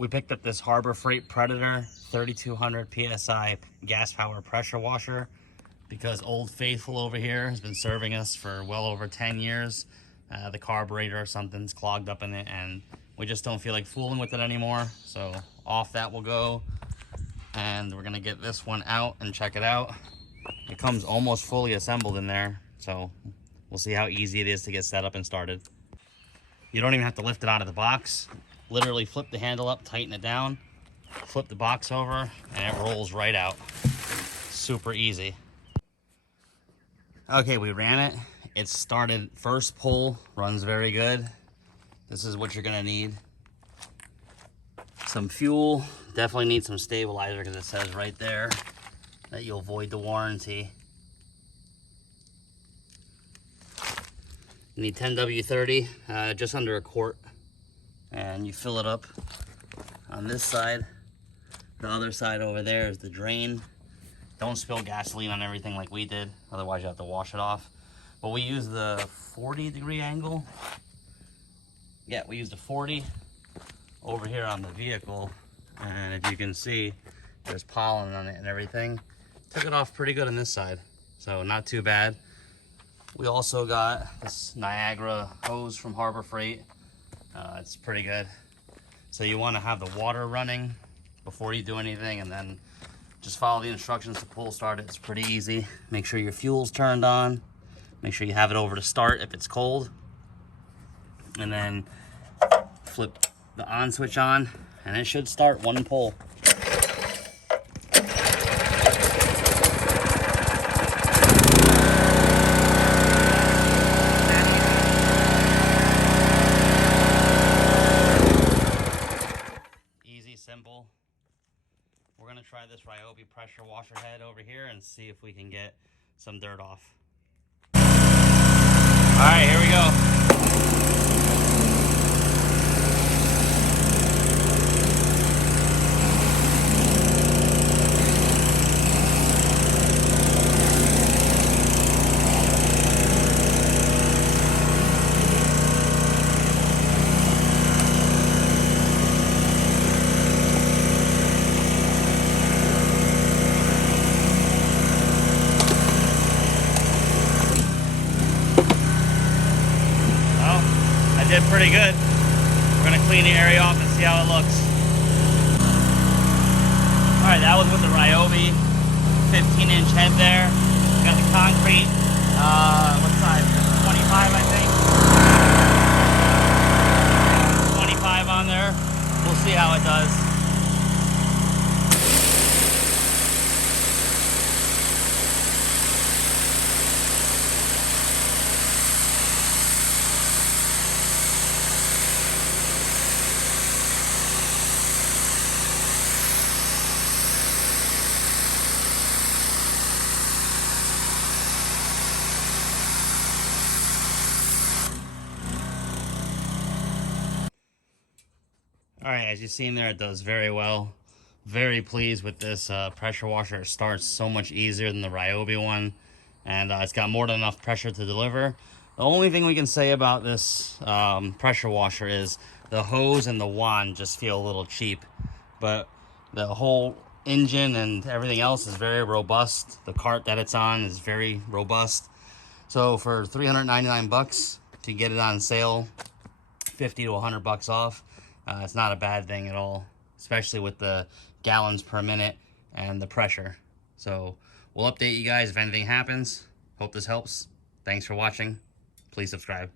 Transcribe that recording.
We picked up this Harbor Freight Predator 3200 PSI gas power pressure washer because Old Faithful over here has been serving us for well over 10 years. The carburetor or something's clogged up in it and we just don't feel like fooling with it anymore. So off that will go, and we're gonna get this one out and check it out. It comes almost fully assembled in there, so we'll see how easy it is to get set up and started. You don't even have to lift it out of the box. Literally flip the handle up, tighten it down, flip the box over, and it rolls right out. Super easy. Okay, we ran it. It started first pull, runs very good. This is what you're gonna need. Some fuel, definitely need some stabilizer because it says right there that you'll void the warranty. You need 10W30, just under a quart. And you fill it up on this side. The other side over there is the drain. Don't spill gasoline on everything like we did, otherwise you have to wash it off. But we use the 40-degree angle. Yeah, we used a 40 over here on the vehicle. And if you can see, there's pollen on it and everything. Took it off pretty good on this side, so not too bad. We also got this Niagara hose from Harbor Freight. It's pretty good. So you want to have the water running before you do anything, and then just follow the instructions to pull start it. It's pretty easy. Make sure your fuel's turned on. Make sure you have it over to start if it's cold. And then flip the on switch on, and it should start one pull. Simple. We're gonna try this Ryobi pressure washer head over here and see if we can get some dirt off. All right, here we go. Did pretty good. We're gonna clean the area off and see how it looks. All right, that was with the Ryobi 15-inch head there. We got the concrete, what size? 25, I think. 25 on there. We'll see how it does. All right, as you've seen there, it does very well. Very pleased with this pressure washer. It starts so much easier than the Ryobi one, and it's got more than enough pressure to deliver. The only thing we can say about this pressure washer is the hose and the wand just feel a little cheap, but the whole engine and everything else is very robust. The cart that it's on is very robust. So for 399 bucks to get it on sale, 50 to 100 bucks off, it's not a bad thing at all, especially with the gallons per minute and the pressure. So we'll update you guys if anything happens. Hope this helps. Thanks for watching. Please subscribe.